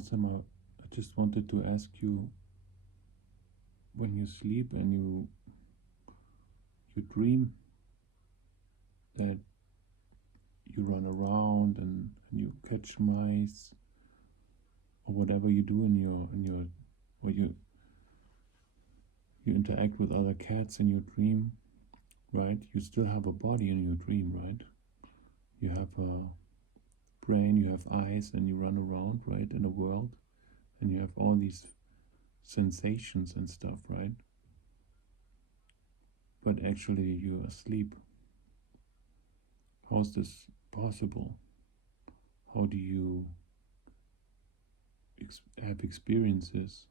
Awesome. I just wanted to ask you, when you sleep and you dream that you run around and you catch mice or whatever you do in your or you interact with other cats in your dream, right? You still have a body in your dream, right? You have a brain, you have eyes, and you run around, right, in the world, and you have all these sensations and stuff, right? But actually you're asleep. How is this possible? How do you have experiences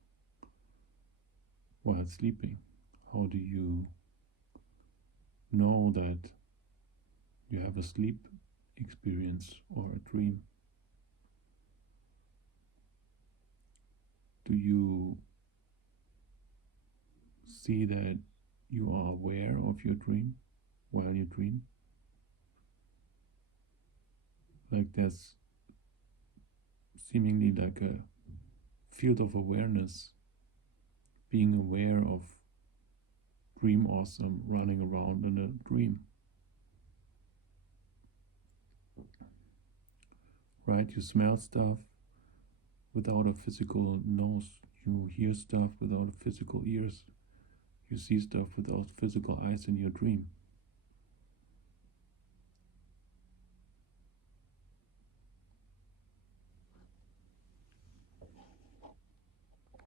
while sleeping? How do you know that you have a sleep experience or a dream? Do you see that you are aware of your dream while you dream? Like there's seemingly like a field of awareness, being aware of dream awesome running around in a dream, right? You smell stuff without a physical nose. You hear stuff without physical ears. You see stuff without physical eyes in your dream.